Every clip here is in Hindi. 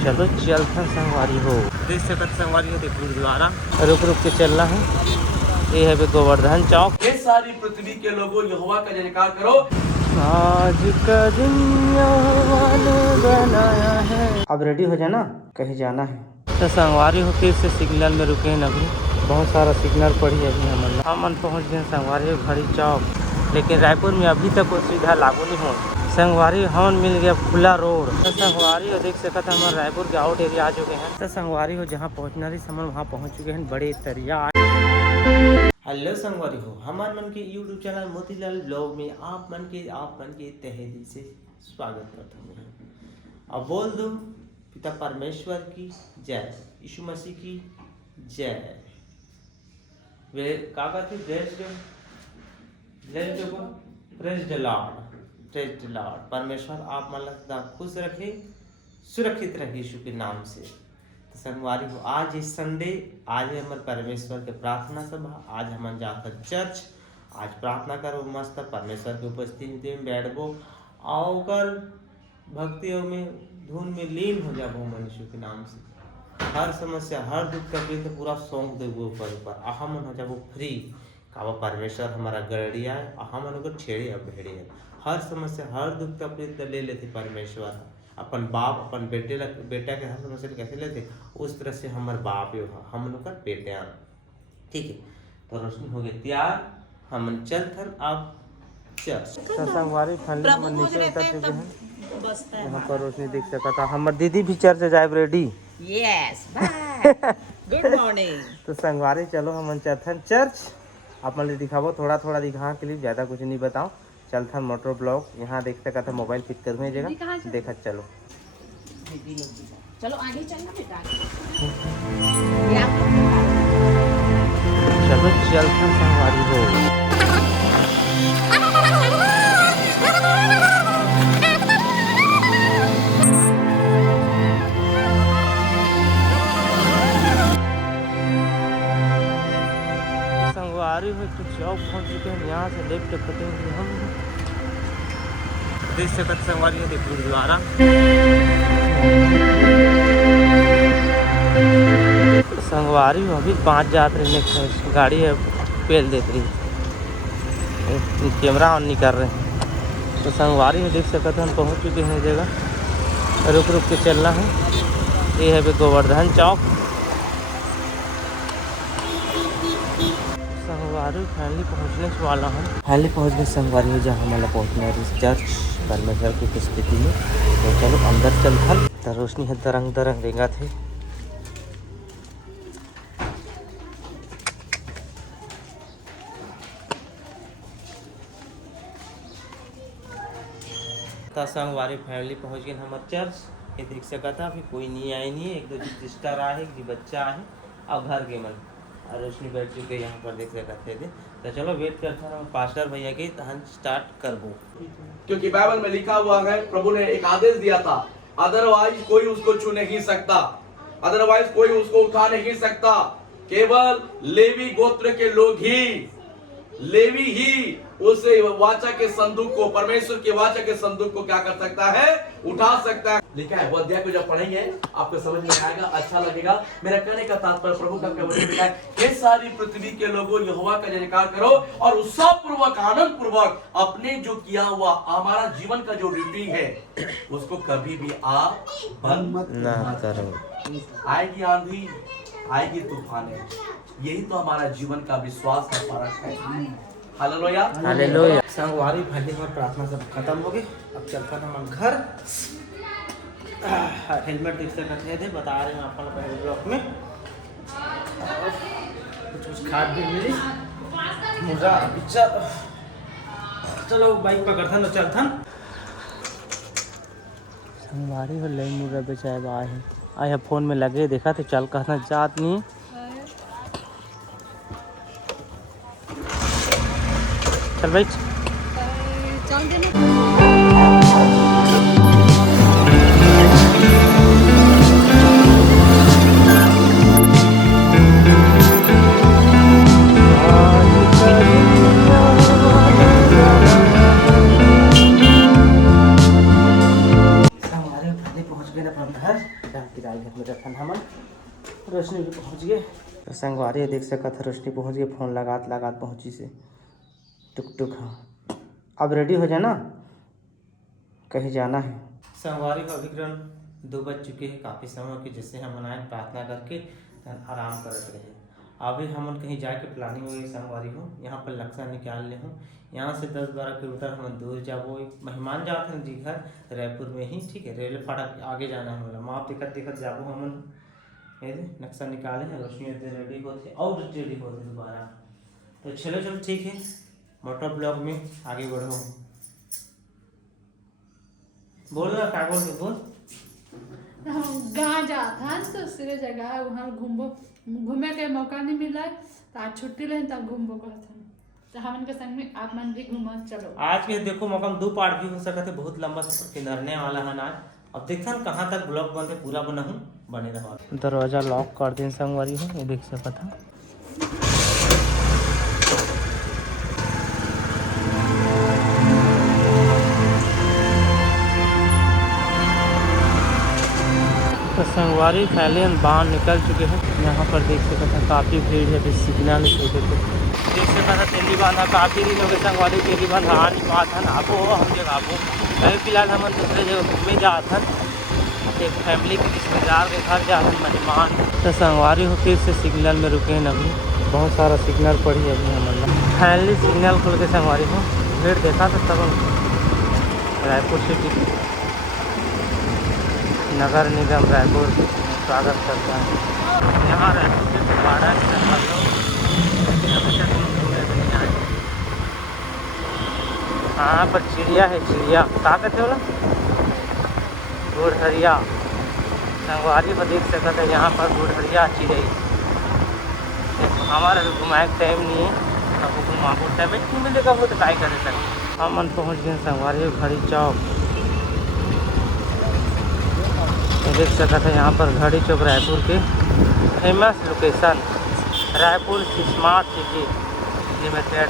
चलो चलते संगवारी हो, देख सकते संगवारी हो, देख गुरुद्वारा रुक रुक के चलना है। ये है गोवर्धन चौक। ये सारी पृथ्वी के लोगों यहोवा का जयकार करो। आज का दिन यहोवा ने बनाया है। अब रेडी हो जाना, कहीं जाना है। तो संगवारी हो फिर से सिग्नल में रुके हैं अभी, बहुत सारा सिग्नल पड़ी है अभी। हम पहुँच गए संगवारी घड़ी चौक, लेकिन रायपुर में अभी तक कोई सुविधा लागू नहीं हो। संगवारी हवन मिल गया खुला रोड। तो संगवारी हो देख सकते हैं हमारे रायपुर के आउट एरिया आ चुके हैं। तो संगवारी हो जहाँ पहुँचना रही सामान वहाँ पहुँच चुके हैं बड़े तरिया। हेलो संगवारी हो, हमारे मन के यूट्यूब चैनल मोतीलाल ब्लॉग में आप मन के तहे दिल से स्वागत करता हूँ। अब बोल दूँ पिता परमेश्वर की जय, यीशु मसीह की जय। वे काका थी प्रेज द लॉर्ड। परमेश्वर आप मन खुश रखे, सुरक्षित रखे यीशु के नाम से। तो संगवारी हो आज इस संडे, आज है हमारे परमेश्वर के प्रार्थना सभा। आज हम जाकर चर्च, आज प्रार्थना करो मस्त परमेश्वर की उपस्थिति में बैठबो और भक्तियों में धुन में लीन हो जाबो मनुष्य के नाम से। हर समस्या हर दुख तकलीफ तो पूरा सौंप देबो ऊपर हम हो जाबो फ्री। काबा परमेश्वर हमारा गड़िया है, हम को छेड़े अब भेड़े है। हर समस्या हर दुख तकलीफ तो ले लेते परमेश्वर। अपन बाप अपन बेटा के हर समस्या कैसे लेते, उस तरह से हमारे बाप हम लोग का बेटे। ठीक है, तो रोशनी हो गई तैयार, हम चलथन अब चर्च। संगवारी फैमिली में नीचे उतर चुके हैं। यहाँ पर रोशनी देख सका था, हमारे दीदी भी चर्च जाए ready. Yes, bye, good morning. तो संगवारी चलो हम चलथन चर्च। आप मतलब दिखाओ थोड़ा थोड़ा दिखा के लिए, ज़्यादा कुछ नहीं बताओ। चलथन मोटर ब्लॉग यहाँ देख सका था, मोबाइल फिट कर हुए जगह देखा। चलो चलो आगे चलना बेटा। चलो चलथन संगवारी हो। संगवारी हो तो चौक पहुँच चुके हैं, यहाँ से लेफ्ट कटेंगे हम। देख सकते संगवारी हो, देख गुरुद्वारा संगवारी हो। अभी 5 जात रहे, गाड़ी है पेल देख रही, कैमरा ऑन नहीं कर रहे हैं। तो संगवारी में देख सकते हम पहुंच चुके हैं जगह, रुक रुक के चलना है। ये है गोवर्धन चौक। संगवारी फाइनली पहुंचने वाला हम, फाइनली पहुंच गए संगवारी हो जहाँ हमारा पहुंचना है चर्च परमेश्वर की उपस्थिति में। तो चलो अंदर चल। तो रोशनी है दरंग दरंग रेंगा थे। तो संगवारी फैमिली पहुंच गए हमारे चर्च। ये देख सका था अभी कोई नहीं आए नहीं है, एक दो सिस्टर आए, एक बच्चा है और घर के मन और रोशनी बैठ चुके यहाँ पर देख सकते थे। तो चलो वेट करते हैं पास्टर भैया के, तो हम स्टार्ट करबो। क्योंकि बाइबल में लिखा हुआ है, प्रभु ने एक आदेश दिया था, अदरवाइज कोई उसको छू नहीं सकता, अदरवाइज कोई उसको उठा नहीं सकता। केवल लेवी गोत्र के लोग ही, लेवी ही उस वाचा के संदूक को, परमेश्वर के वाचा के संदूक को क्या कर सकता है, उठा सकता है। लिखा है, वो अध्याय को जब पढ़ेंगे आपको समझ में आएगा, अच्छा लगेगा। मेरा कहने का तात्पर्य प्रभु का क्या लिखा है, ये सारी पृथ्वी के लोगों यहोवा का जयकार करो और उत्साह पूर्वक आनंद पूर्वक अपने जो किया हुआ हमारा जीवन का जो ड्यूटी है उसको कभी भी आप बंद ना करो। आएगी आंधी, आएगी तूफान, यही तो हमारा जीवन का विश्वास का फर्क है। Hallelujah hallelujah. संगवारी फाइनली हमारी प्रार्थना सब खत्म हो गई। अब चलता है हम घर। हेलमेट देख सकते थे, बता रहे हैं अपन पहले ब्लॉक में कुछ खाद भी मिली मुझा पिक्चर। चलो बाइक पकड़थन और चलथन। संगवारी हो ले मुर्रा बेचाए आए फोन में लगे देखा थे, चल कहना जात नहीं। चल भाई चल देने। पहुंच गए अपना घर। सीधा किराए घर में रखन हमन रोशनी भी पहुँच गए। तो संगवारी देख सकत है रोशनी पहुँच गए, फ़ोन लगात पहुँची से टुक टुक। हाँ अब रेडी हो जाना, कहीं जाना है। संगवारी का अभिक्रम 2 बज चुके हैं, काफ़ी समय के जैसे हम आए प्रार्थना करके आराम करते रहे। अभी हम कहीं जाके प्लानिंग हुई संगवारी हो, यहाँ पर लक्ष्य निकाल ले हूँ। यहाँ से 10-12 किलोमीटर हम दूर जाबो, मेहमान जाते हैं जी घर रायपुर में ही, ठीक है। रेल फाटक आगे जाना है, मतलब माप दिखत जाबो हम नक्शा निकाले हैं। रोशनी रेडी होते और रेडी होते दोबारा। तो चलो ठीक है, मोटर ब्लॉग में आगे बढ़ो। बोल ना क्या बोल हम गाँव जाता है तो सिरे जगह वहाँ घूमे के मौका नहीं मिला है, तो आज छुट्टी लें तब घूमबो कहते हैं, तो हम इनके संग में आप मन भी घूमा चलो। आज के देखो मौका में 2 पार्ट भी हो सकता है, बहुत लंबा सफर किनारने वाला है आज। अब देखते हैं कहाँ तक ब्लॉग बनते पूरा बना हूँ, बने रहो। दरवाजा लॉक कर दिन संगवारी है, ये देख सकता था। तो संगवारी पहले हम बाहर निकल चुके हैं। यहाँ पर देख सकते हैं काफ़ी भीड़ है, अभी सिग्नल छोटे थे। देख सकता था तेली बांधा काफ़ी दिन हो गए संगवारी तेली बांधा आ नहीं पाता ना। अब हम जगह आबो अभी फिलहाल हम दूसरे जगह घूमे जाते हैं, एक फैमिली के रिश्तेदार के घर जाते हैं मेहमान। तो संगवारी हो फिर से सिग्नल में रुके हैं, अभी बहुत सारा सिग्नल पड़ी है अभी हम फाइनली सिग्नल खुल के संगवारी हो भीड़ देखा था तब रायपुर सिटी नगर निगम रायपुर स्वागत करता है। यहाँ रायपुर के दोबारा हाँ पर चिड़िया है, चिड़िया क्या कहते हो ना, गुड़हरिया। संगवारी को देख सकते हैं यहाँ पर गुड़हरिया चिड़ई। हमारा घुमाए टाइम नहीं है, अब घुमाबो टाइम नहीं मिलेगा वो तो क्या करे सकते। हम पहुँच गए संगवारी घड़ी चौक। देख सकते हैं यहाँ पर घड़ी चौक रायपुर के famous location, Raipur smart city limited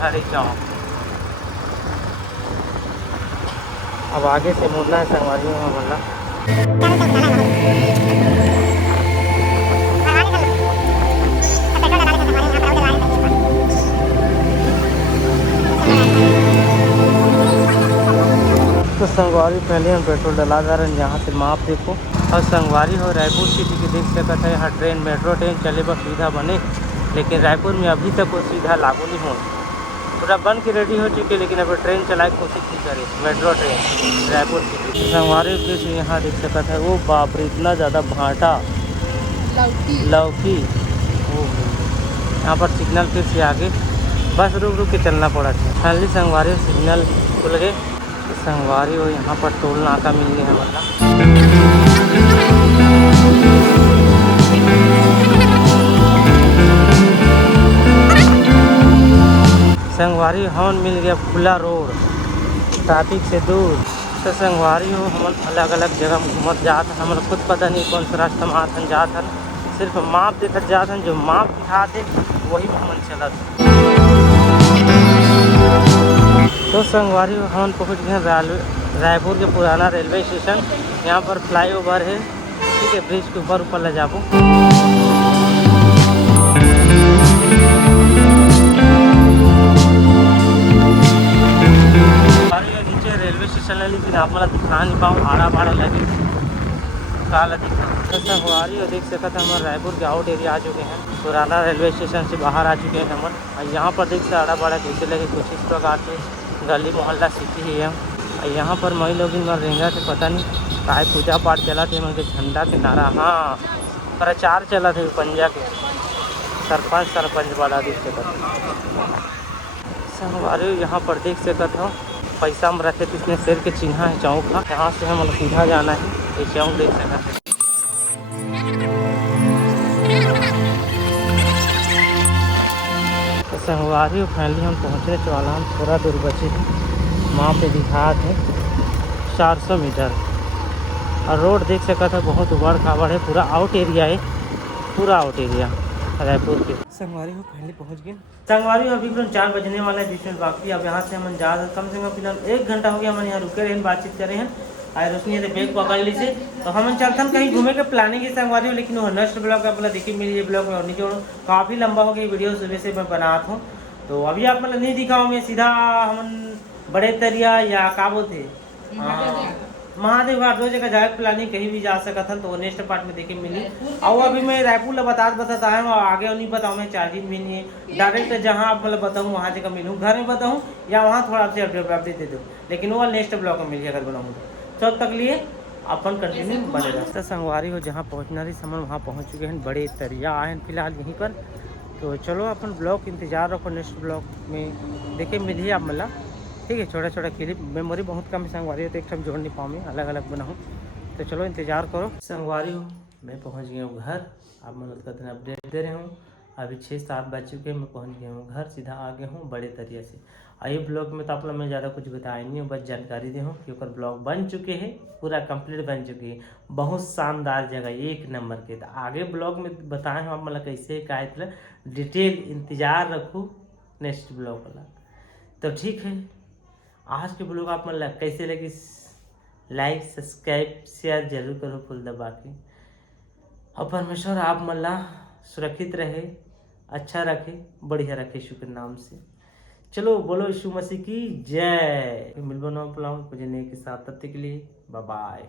घड़ी चौक। अब आगे से मुड़ना है संगवारी में मतलब। तो संगवारी पहले हम पेट्रोल डला जा रहे हैं, यहाँ से माप देखो। और संगवारी हो रायपुर सिटी की देख सकते हैं, यहाँ ट्रेन मेट्रो ट्रेन चले बस सुविधा बने, लेकिन रायपुर में अभी तक वो सुविधा लागू नहीं हो, पूरा बन के रेडी हो चुकी है, लेकिन अभी ट्रेन चलाए की कोशिश नहीं करे मेट्रो ट्रेन रायपुर सिटी। संगवारी के यहाँ देख सकते हैं, वो बाप रे इतना ज़्यादा भाटा लौकी वो यहाँ पर सिग्नल फिर से आगे बस रुक के चलना पड़ा था। फाइनली संगवारी सिग्नल खुल गए। संगवारी हो यहाँ पर टोल नाका मिल गया मतलब। संगवारी हॉर्न मिल गया, खुला रोड ट्रैफिक से दूर। तो संगवारी हो हम अलग अलग जगह घूमत जाते हैं, हमें खुद पता नहीं कौन सा रास्ता माथन जाते हैं, सिर्फ माप देखत जाते हैं, जो माप दिखाते वही हम चलत। तो संगवारी हम पहुंच गए रायपुर के पुराना रेलवे स्टेशन। यहाँ पर फ्लाईओवर है, ठीक है, ब्रिज के ऊपर ले जाबो। नीचे रेलवे स्टेशन है, लेकिन आप मतलब दिखा नहीं पाऊँ, आड़ा भाड़ा लगे काला दिखा। तो संगवारी देख सकते हैं हमारे रायपुर के आउट एरिया आ चुके हैं, पुराना रेलवे स्टेशन से बाहर आ चुके हैं हम। यहाँ पर देख सकते आड़ा भाड़ा कैसे लगे, कुछ इस प्रकार से गली मोहल्ला सिटी है। यहाँ पर मई लोग इन रेंगा के पता नहीं काय पूजा पाठ चला थे, उनके झंडा के नारा, हाँ प्रचार चला थे पंजा के सरपंच वाला देख सकते संगवारी। यहाँ पर देख सकते हो पैसा में रखे तो इसने शेर के चिन्ह है चौक का, यहाँ से हम सीधा जाना है, ये चौक देख सकते हैं। संगवारी फाइनली हम पहुँचने वाला, हम थोड़ा दूर बचे हैं, वहाँ पे दिखा थे 400 मीटर। और रोड देख सकता था बहुत उबड़ खाबड़ है, पूरा आउट एरिया है, पूरा आउट एरिया रायपुर के। संगवारी हो पहले पहुँच गए। संगवारी अभी 4 बजने वाला है, 20 मिनट बाकी। अब यहाँ से हम जा कम से कम फिलहाल 1 घंटा हो गया हम यहाँ रुके रहे, बातचीत करे हैं। आज रोशनी ने बैग पकड़ ली से तो हम चलते कहीं घूमे के प्लानिंग की संगवारी हो, लेकिन वो नेक्स्ट ब्लॉग आप देखिए मेरी ये ब्लॉग में और नीचे काफ़ी लंबा हो गया वीडियो सुबह से मैं बनाता हूँ। तो अभी आप मतलब नहीं दिखाऊँ मैं सीधा हम बड़े तरिया या क्या बोलते महादेव घाट दो जगह जाए प्लानिंग कहीं भी जा सका था, तो नेक्स्ट पार्ट में देखे मिली। और अभी मैं रायपुर बताता है और आगे नहीं बताऊँ, मैं चार्जिंग भी नहीं है। डायरेक्ट जहाँ आप मतलब बताऊँ वहाँ जगह मिलूँ, घर में बताऊँ या वहाँ थोड़ा से अपडेट दे दूँ, लेकिन वो नेक्स्ट ब्लॉग में मिल जाए अगर बनाऊँ तो। तब तक लिए अपन कंटिन्यू बने रहते संगवारी हो। जहाँ पहुँचना रही सामान वहाँ पहुँच चुके हैं, बड़े तरिया आए हैं फिलहाल यहीं पर। तो चलो अपन ब्लॉग इंतजार रखो, नेक्स्ट ब्लॉग में देखे मिलिए आप मतलब। ठीक है, छोटा छोटा क्लिप मेमोरी बहुत कम है संगवारी हो, तो एक जोड़ नहीं पाऊँ मैं, अलग अलग बनाऊँ। तो चलो इंतज़ार करो संगवारी हो। मैं पहुंच गया हूँ घर, आप मतलब कहते हैं अपडेट दे रहे हूँ। अभी 6-7 बज चुके हैं, मैं पहुंच गया हूँ घर, सीधा आ गया हूँ बड़े तरिया से। आइए ब्लॉग में तो आप लोग मैं ज़्यादा कुछ बताया नहीं हूँ, बस जानकारी दे हूँ कि ऊपर ब्लॉग बन चुके हैं, पूरा कंप्लीट बन चुके हैं। बहुत शानदार जगह, एक नंबर के। तो आगे ब्लॉग में बताए हम मतलब कैसे का डिटेल इंतज़ार रखूँ नेक्स्ट ब्लॉग वाला। तो ठीक है, आज के ब्लॉग आप मतलब कैसे लगी, लाइक सब्सक्राइब शेयर जरूर करो फुल दबा के। और परमेश्वर आप मल्ला सुरक्षित रहे, अच्छा रखे, बढ़िया रखे यीशु के नाम से। चलो बोलो यीशु मसीह की जय। मिल बनो के साथ, तब तक के लिए बाय बाय।